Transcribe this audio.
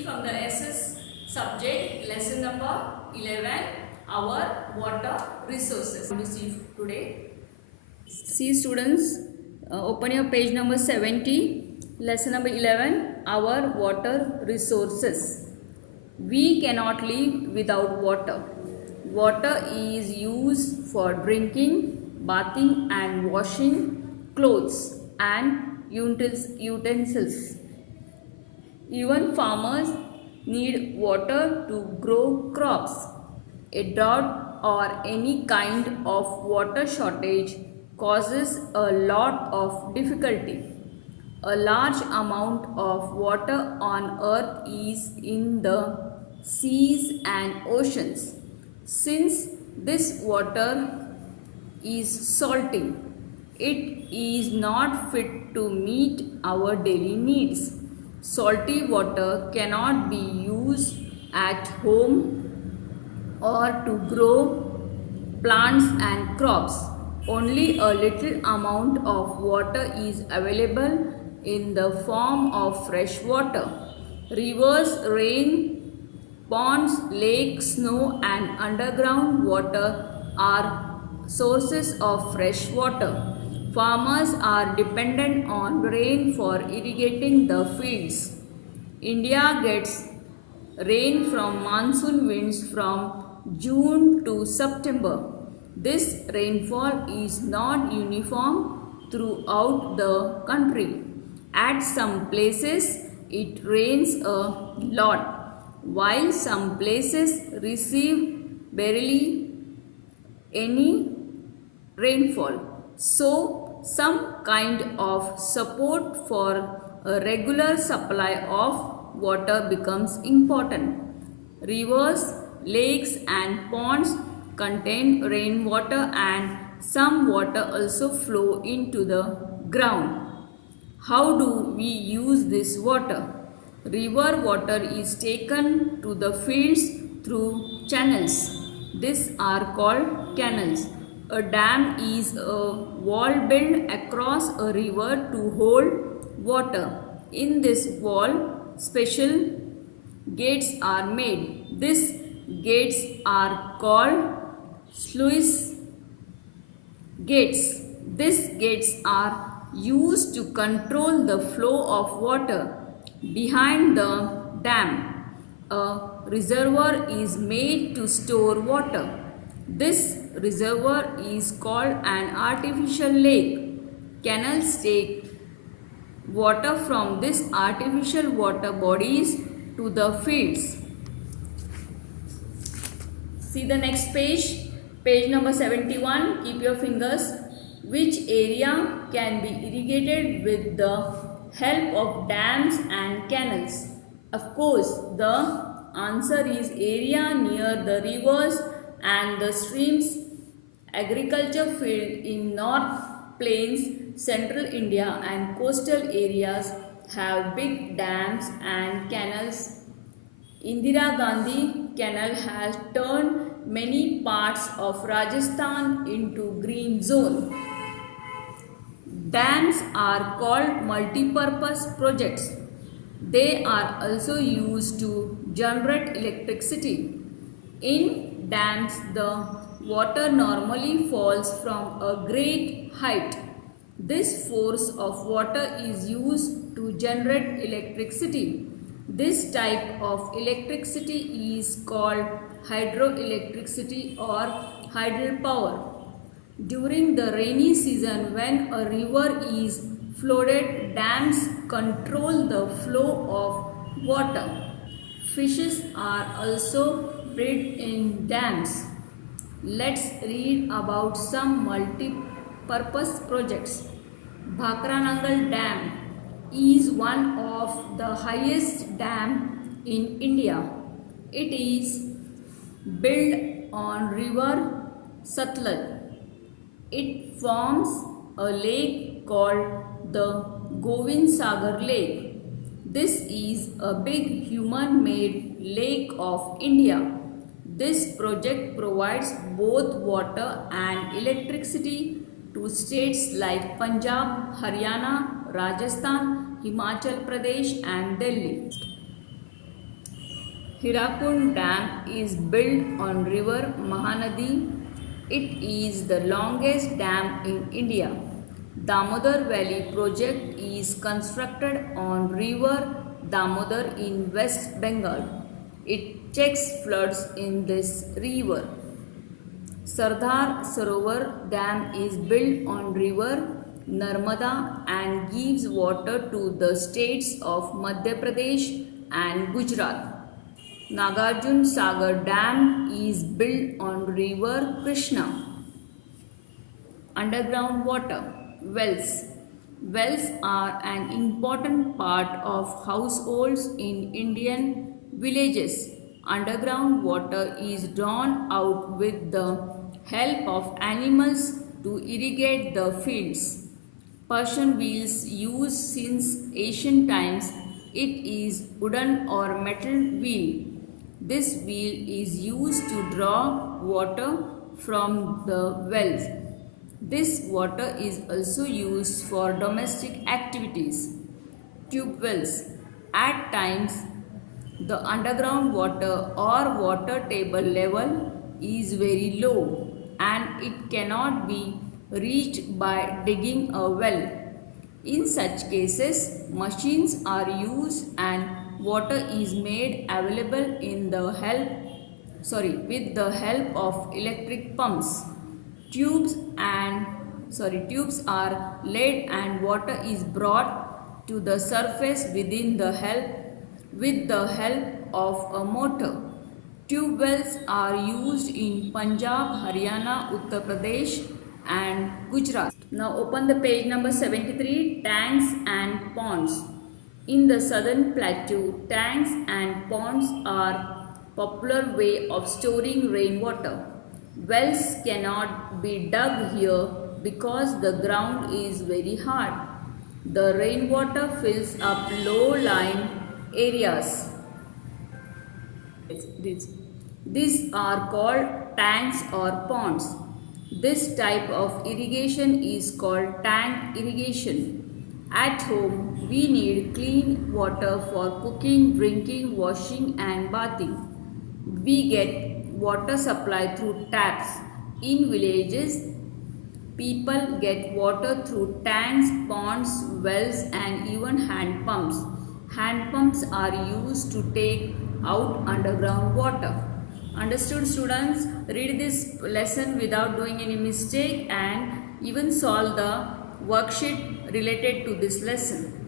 see from the SS subject lesson number 11, our water resources. We see today. See students, open your page number 70, lesson number 11, our water resources. We cannot live without water. Water is used for drinking, bathing and washing clothes and utensils. Even farmers need water to grow crops. A drought or any kind of water shortage causes a lot of difficulty. A large amount of water on earth is in the seas and oceans. Since this water is salty, it is not fit to meet our daily needs. Salty water cannot be used at home or to grow plants and crops. Only a little amount of water is available in the form of fresh water. Rivers, rain, ponds, lakes, snow and underground water are sources of fresh water. Farmers are dependent on rain for irrigating the fields. India gets rain from monsoon winds from June to September. This rainfall is not uniform throughout the country. At some places it rains a lot, while some places receive barely any rainfall. So, some kind of support for a regular supply of water becomes important. Rivers, lakes and ponds contain rainwater and some water also flow into the ground. How do we use this water? River water is taken to the fields through channels. These are called canals. A dam is a wall built across a river to hold water. In this wall, special gates are made. These gates are called sluice gates. These gates are used to control the flow of water. Behind the dam, a reservoir is made to store water. This reservoir is called an artificial lake. Canals take water from these artificial water bodies to the fields. See the next page, page number 71. Keep your fingers. Which area can be irrigated with the help of dams and canals? Of course, the answer is area near the rivers and the streams. Agriculture field in North Plains, Central India and coastal areas have big dams and canals. Indira Gandhi Canal has turned many parts of Rajasthan into green zone. Dams are called multi-purpose projects. They are also used to generate electricity. In dams, the water normally falls from a great height. This force of water is used to generate electricity. This type of electricity is called hydroelectricity or hydropower. During the rainy season, when a river is flooded, dams control the flow of water. Fishes are also bred in dams. Let's read about some multi-purpose projects. Bhakranangal Dam is one of the highest dam in India. It is built on river Satluj. It forms a lake called the Govind Sagar Lake. This is a big human-made lake of India. This project provides both water and electricity to states like Punjab, Haryana, Rajasthan, Himachal Pradesh and Delhi. Hirakund Dam is built on river Mahanadi. It is the longest dam in India. Damodar Valley project is constructed on river Damodar in West Bengal. It checks floods in this river. Sardar Sarovar Dam is built on river Narmada and gives water to the states of Madhya Pradesh and Gujarat. Nagarjun Sagar Dam is built on river Krishna. Underground water. Wells. Wells are an important part of households in Indian villages. Underground water is drawn out with the help of animals to irrigate the fields. Persian wheels used since ancient times. It is wooden or metal wheel. This wheel is used to draw water from the wells. This water is also used for domestic activities. Tube wells. At times, the underground water or water table level is very low and it cannot be reached by digging a well. In such cases, machines are used and water is made available with the help of electric pumps. Tubes are laid and water is brought to the surface with the help of a motor. Tube wells are used in Punjab, Haryana, Uttar Pradesh and Gujarat. Now open the page number 73, tanks and ponds. In the southern plateau, tanks and ponds are popular way of storing rainwater. Wells cannot be dug here because the ground is very hard. The rainwater fills up low-lying areas. These are called tanks or ponds. This type of irrigation is called tank irrigation. At home, we need clean water for cooking, drinking, washing and bathing. We get water supply through taps. In villages, people get water through tanks, ponds, wells and even hand pumps. Hand pumps are used to take out underground water. Understood, students? Read this lesson without doing any mistake and even solve the worksheet related to this lesson.